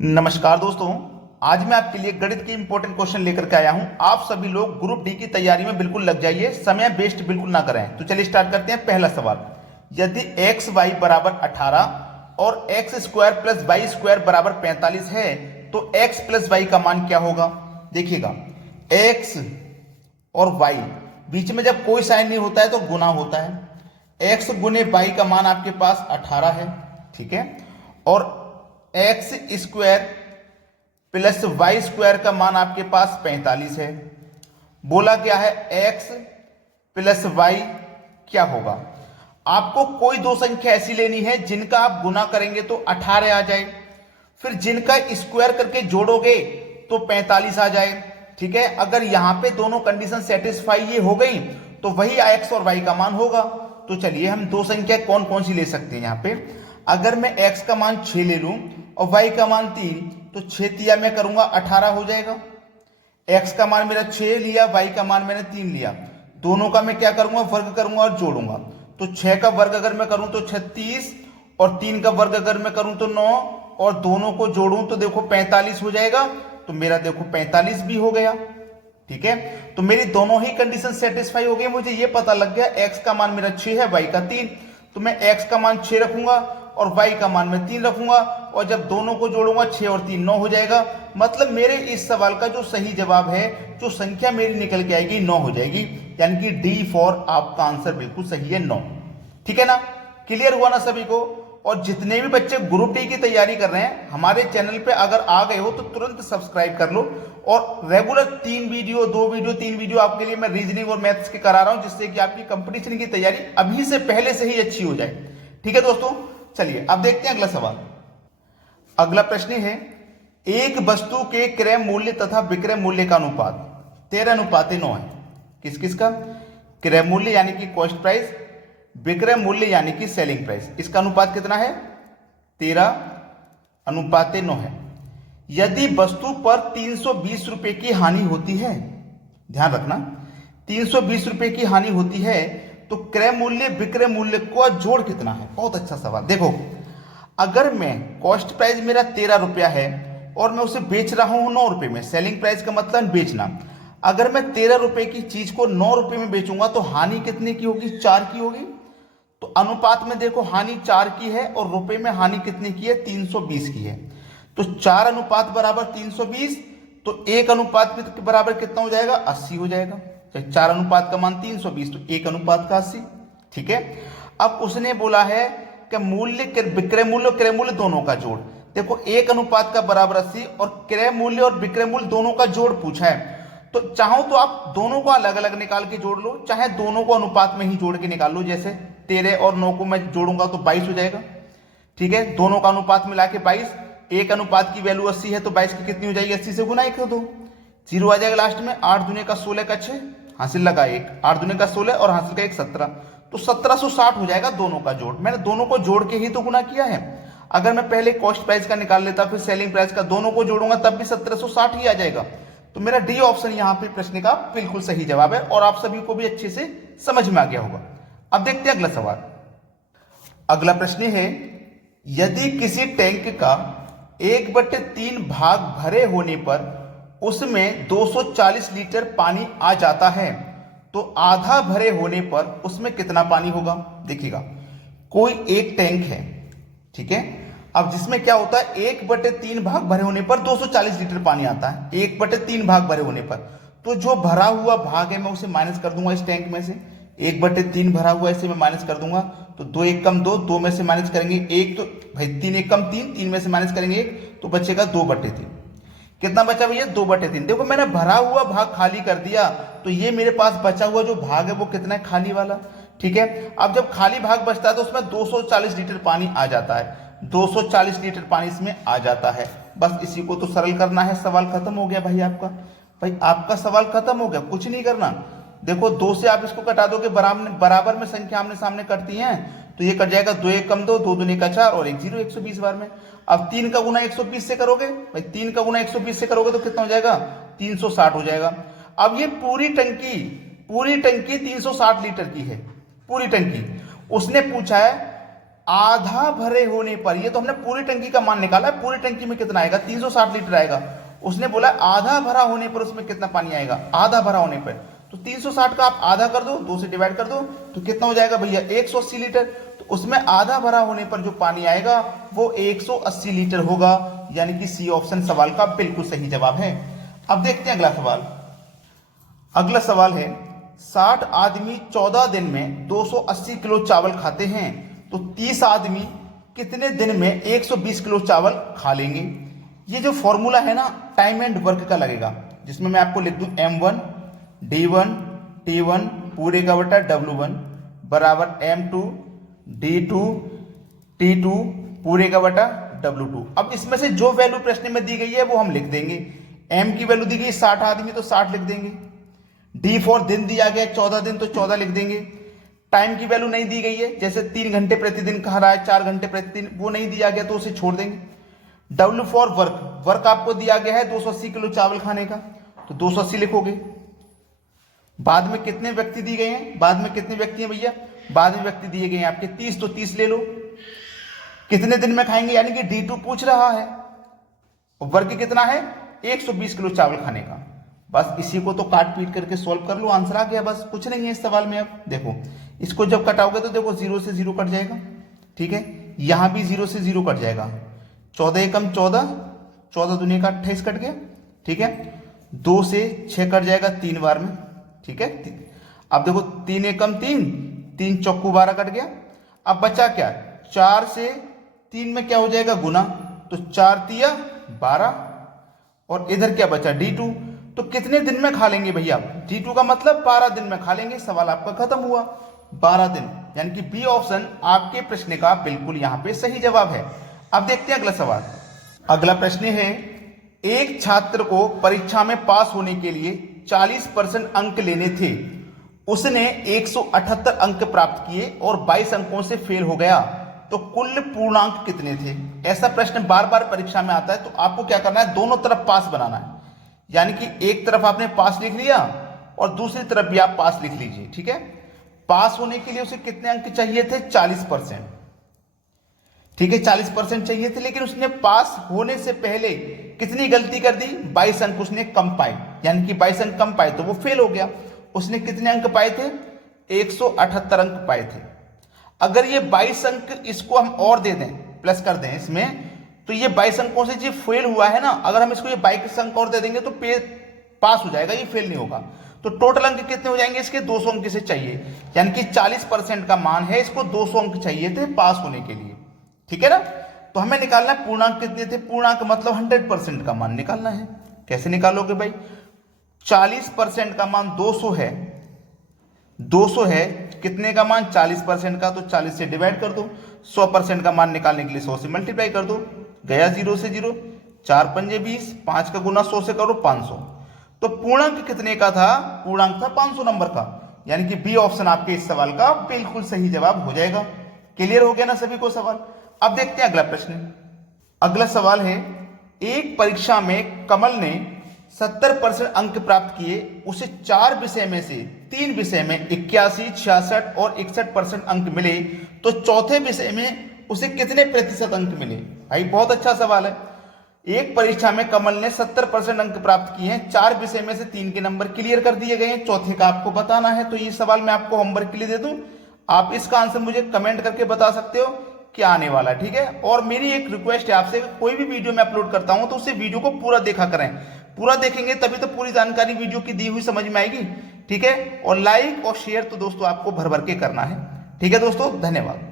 नमस्कार दोस्तों। आज मैं आपके लिए गणित के इंपॉर्टेंट क्वेश्चन लेकर के आया हूं। आप सभी लोग ग्रुप डी की तैयारी में बिल्कुल लग जाइए, समय वेस्ट बिल्कुल ना करें। तो चलिए स्टार्ट करते हैं। पहला सवाल, यदि एक्स वाई बराबर 18 और X square plus Y square बराबर 45 है तो एक्स प्लस वाई का मान क्या होगा। देखिएगा, एक्स और वाई बीच में जब कोई साइन नहीं होता है तो गुना होता है। एक्स गुने वाई का मान आपके पास 18 है, ठीक है, और X square plus Y square का मान आपके पास 45 है। बोला क्या है, एक्स प्लस वाई क्या होगा। आपको कोई दो संख्या ऐसी लेनी है जिनका आप गुना करेंगे तो 18 आ जाए, फिर जिनका स्क्वायर करके जोड़ोगे तो 45 आ जाए, ठीक है। अगर यहां पे दोनों कंडीशन सेटिस्फाई ये हो गई तो वही एक्स और वाई का मान होगा। तो चलिए हम दो संख्या कौन कौन सी ले सकते हैं। यहां पे अगर मैं x का मान 6 ले लूं और y का मान 3 तो 6 तिया मैं करूंगा 18 हो जाएगा। x का मान मेरा 6 लिया, y का मान मैंने 3 लिया, दोनों का मैं क्या करूंगा, वर्ग करूंगा और जोड़ूंगा। तो 6 का वर्ग अगर मैं करूं तो 36 और 3 का वर्ग अगर मैं करूं तो 9 और दोनों को जोड़ूं तो देखो 45 हो जाएगा। तो मेरा देखो 45 भी हो गया, ठीक है। तो मेरी दोनों ही कंडीशन सेटिस्फाई हो गई। मुझे ये पता लग गया x का मान मेरा 6 है, y का 3, तो मैं x का मान 6 रखूंगा और y का मान मैं 3 रखूंगा और जब दोनों को जोड़ूंगा 6 और 3 9 हो जाएगा। मतलब मेरे इस सवाल का जो सही जवाब है, जो संख्या मेरी निकल के आएगी 9 हो जाएगी, यानी कि डी फॉर आपका आंसर बिल्कुल सही है 9। ठीक है ना, क्लियर हुआ ना सभी को। और जितने भी बच्चे ग्रुप डी की तैयारी कर रहे हैं हमारे चैनल पे अगर आ गए हो तो तुरंत सब्सक्राइब कर लो। और रेगुलर 3 वीडियो 2 वीडियो 3 वीडियो आपके लिए मैं रीजनिंग और मैथ्स के करा रहा हूं, जिससे कि आपकी कंपटीशन की तैयारी अभी से पहले से ही अच्छी हो जाए। ठीक है दोस्तों, चलिए अब देखते हैं अगला सवाल। अगला प्रश्न है, एक वस्तु के क्रय मूल्य तथा विक्रय मूल्य का अनुपात 13:9 है। किस किस का, क्रय मूल्य यानी कि कॉस्ट प्राइस, विक्रय मूल्य यानी कि सेलिंग प्राइस। इसका अनुपात कितना है, 13:9 है। यदि वस्तु पर 320 रुपए की हानि होती है, ध्यान रखना 320 रुपए की हानि होती है, तो क्रय मूल्य विक्रय मूल्य का जोड़ कितना है। बहुत अच्छा सवाल। देखो, अगर मैं कॉस्ट प्राइस मेरा 13 रुपया है और मैं उसे बेच रहा हूं 9 रुपए में, सेलिंग प्राइस का मतलब बेचना। अगर मैं 13 रुपए की चीज को 9 रुपए में बेचूंगा तो हानि कितने की होगी, 4 की होगी। तो अनुपात में देखो हानि 4 की है और रुपए में हानि कितने की है, 320 की है। तो 4 अनुपात बराबर 320, तो 1 अनुपात के बराबर कितना हो जाएगा, 80 हो जाएगा। तो 4 अनुपात का मान 320 तो 1 अनुपात का 80, ठीक है। अब उसने बोला है कि मूल्य विक्रय मूल्य और क्रय मूल्य दोनों का जोड़। देखो 1 अनुपात का बराबर 80 और क्रय मूल्य और विक्रय मूल्य दोनों का जोड़ पूछा है। तो चाहो तो आप दोनों को अलग अलग निकाल के जोड़ लो, चाहे दोनों को अनुपात में ही जोड़ के निकाल लो। जैसे 13 और 9 को मैं जोड़ूंगा तो 22 हो जाएगा, ठीक है। दोनों का अनुपात मिला के 22, एक अनुपात की वैल्यू 80 है तो 22 की कितनी हो जाएगी, 80 से गुना 1 कर दो, 0 आ जाएगा लास्ट में। 8 दूने का 16 का 6, हासिल लगा 1, 8 दूने का 16 और हासिल का 1 17, तो 1760 हो जाएगा दोनों का जोड़। मैंने दोनों को जोड़ के ही तो गुना किया है। अगर मैं पहले कॉस्ट प्राइस का निकाल लेता फिर सेलिंग प्राइस का, दोनों को जोड़ूंगा तब भी 1760 ही आ जाएगा। तो मेरा डी ऑप्शन यहां पे प्रश्न का बिल्कुल सही जवाब है और आप सभी को भी अच्छे से समझ में आ गया होगा। अब देखते हैं अगला सवाल। अगला प्रश्न है, यदि किसी टैंक का 1/3 भाग भरे होने पर उसमें 240 लीटर पानी आ जाता है तो आधा भरे होने पर उसमें कितना पानी होगा। देखिएगा, कोई एक टैंक है, ठीक है। अब जिसमें क्या होता है, 1/3 भाग भरे होने पर 240 लीटर पानी आता है। 1/3 भाग भरे होने पर तो जो भरा हुआ भाग है मैं उसे माइनस कर दूंगा इस टैंक में से। 1/3 भरा हुआ इसे मैं माइनस कर दूंगा, तो 2 1 कम 2, 2 में से माइनस करेंगे 1, तो भाई 3 1 कम 3, 3 में से माइनस करेंगे 1, तो बचेगा 2/3। कितना बचा भैया, 2/3। देखो मैंने भरा हुआ भाग खाली कर दिया, तो ये मेरे पास बचा हुआ जो भाग है वो कितना है, खाली वाला, ठीक है। अब जब खाली भाग बचता है तो उसमें 240 लीटर पानी आ जाता है, 240 लीटर पानी इसमें आ जाता है। बस इसी को तो सरल करना है, सवाल खत्म हो गया भाई आपका। भाई आपका सवाल खत्म हो गया, कुछ नहीं करना। देखो 2 से आप इसको कटा दोगे, बराबर में संख्या आमने सामने कटती हैं तो ये कट जाएगा, 2 1 कम 2, 2 दूनी का 4 और 1 0, 120 बार में। अब 3 का गुना 120 से करोगे, भाई 3 का गुना 120 से करोगे तो कितना हो जाएगा, 360 हो जाएगा। अब ये पूरी टंकी 360 लीटर की है, पूरी टंकी। उसने पूछा है आधा भरे होने पर, ये तो हमने पूरी टंकी का मान निकाला है, पूरी टंकी में कितना आएगा 360 लीटर आएगा। उसने बोला आधा भरा होने पर उसमें कितना पानी आएगा, आधा भरा होने पर, तो 360 का आप आधा कर दो, 2 से डिवाइड कर दो, तो कितना हो जाएगा भैया 180 लीटर। तो उसमें आधा भरा होने पर जो पानी आएगा वो 180 लीटर होगा, यानी कि सी ऑप्शन सवाल का बिल्कुल सही जवाब है। अब देखते हैं अगला सवाल। अगला सवाल है 60 आदमी 14 दिन में 280 किलो चावल खाते हैं, तो 30 आदमी कितने दिन में 120 किलो चावल खा लेंगे। ये जो फॉर्मूला है ना टाइम एंड वर्क का लगेगा, जिसमें मैं आपको लिख दूं M1 D1 T1 पूरे का बटा W1 बराबर M2 D2 T2 पूरे का बटा W2। अब इसमें से जो वैल्यू प्रश्न में दी गई है वो हम लिख देंगे। M की वैल्यू दी गई 60 आदमी तो 60 लिख देंगे। D फॉर दिन दिया गया 14 दिन तो 14 लिख देंगे। टाइम की वैल्यू नहीं दी गई है, जैसे 3 घंटे प्रतिदिन कह रहा है, 4 घंटे प्रतिदिन, वो नहीं दिया गया तो उसे छोड़ देंगे। W फॉर वर्क, वर्क आपको दिया गया है 280 किलो चावल खाने का, तो 280 लिखोगे। बाद में कितने व्यक्ति दिए गए हैं, बाद में कितने व्यक्ति हैं भैया, बाद में व्यक्ति दिए गए हैं आपके 30, तो 30 ले लो। कितने दिन में खाएंगे, यानी कि D2 पूछ रहा है, वर्ग कितना है 120 किलो चावल खाने का। बस इसी को तो काट पीट करके सॉल्व कर लो, आंसर आ गया, बस कुछ नहीं है इस सवाल में। अब देखो इसको जब कटाओगे तो देखो 0 से 0 कट जाएगा, ठीक है, यहां भी 0 से 0 कट जाएगा। 14 एकम 14, 14 दूनी का 28 कट गया, ठीक है। 2 से 6 कट जाएगा 3 बार में, ठीक है। अब देखो 3 एकम 3, 3 चौकू 12 कट गया। अब बचा क्या, 4 से 3 में क्या हो जाएगा गुना, तो 4 तिया 12, और इधर क्या बचा D2, तो कितने दिन में खा लेंगे भैया, D2 का मतलब 12 दिन में खा लेंगे। सवाल आपका खत्म हुआ, 12 दिन, यानी कि बी ऑप्शन आपके प्रश्न का बिल्कुल यहां पे सही जवाब है। अब देखते हैं अगला सवाल। अगला प्रश्न है, एक छात्र को परीक्षा में पास होने के लिए 40% अंक लेने थे, उसने 178 अंक प्राप्त किए और 22 अंकों से फेल हो गया, तो कुल पूर्णांक कितने थे। ऐसा प्रश्न बार बार परीक्षा में आता है, तो आपको क्या करना है, दोनों तरफ पास बनाना है, यानी कि एक तरफ आपने पास लिख लिया और दूसरी तरफ भी आप पास लिख लीजिए, ठीक है। पास होने के लिए उसे कितने अंक चाहिए थे, 40%, ठीक है, 40% चाहिए थे, लेकिन उसने पास होने से पहले कितनी गलती कर दी, 22 अंक उसने कम पाए, यानी कि 22 अंक कम पाए तो वो फेल हो गया। उसने कितने अंक पाए थे, 178 अंक पाए थे। अगर ये 22 अंक इसको हम और दे दें, प्लस कर दें इसमें, तो ये 22 अंकों से जो फेल हुआ है ना, अगर हम इसको ये 22 अंक और दे देंगे तो पास हो जाएगा, ये फेल नहीं होगा। तो टोटल अंक कितने हो जाएंगे इसके, 200 अंक इसे चाहिए, यानी कि 40% का मान है, इसको 200 अंक चाहिए थे पास होने के लिए, ठीक है ना। तो हमें निकालना है पूर्णांक कितने थे, पूर्णांक मतलब 100% का मान निकालना है। कैसे निकालोगे भाई, 40% का मान 200 है, 200 है, कितने का मान 40% का, तो 40 से डिवाइड कर दो। 100% का मान निकालने के लिए 100 से मल्टीप्लाई कर दो, गया 0 से 0, 4 पंजे 20, 5 का गुना 100 से करो 500। तो पूर्णांक कितने का था, पूर्णांक था 500 नंबर का, यानी कि बी ऑप्शन आपके इस सवाल का बिल्कुल सही जवाब हो जाएगा। क्लियर हो गया ना सभी को सवाल। अब देखते हैं अगला प्रश्न। अगला सवाल है, एक परीक्षा में कमल ने 70% अंक प्राप्त किए, उसे 4 विषय में से 3 विषय में 81, 66 और 61% अंक मिले, तो चौथे विषय में उसे कितने प्रतिशत अंक मिले। भाई बहुत अच्छा सवाल है। एक परीक्षा में कमल ने 70% अंक प्राप्त किए हैं, 4 विषय में से 3 के नंबर क्लियर कर दिए गए हैं, चौथे का आपको बताना है। तो ये सवाल मैं आपको होमवर्क के लिए दे दूं, आप इसका आंसर मुझे कमेंट करके बता सकते हो क्या आने वाला है, ठीक है। और मेरी एक रिक्वेस्ट है आपसे, कोई भी वीडियो मैं अपलोड करता हूं तो उसे वीडियो को पूरा देखा करें, पूरा देखेंगे तभी तो पूरी जानकारी वीडियो की दी हुई समझ में आएगी, ठीक है। और लाइक और शेयर तो दोस्तों आपको भर भर के करना है, ठीक है दोस्तों, धन्यवाद।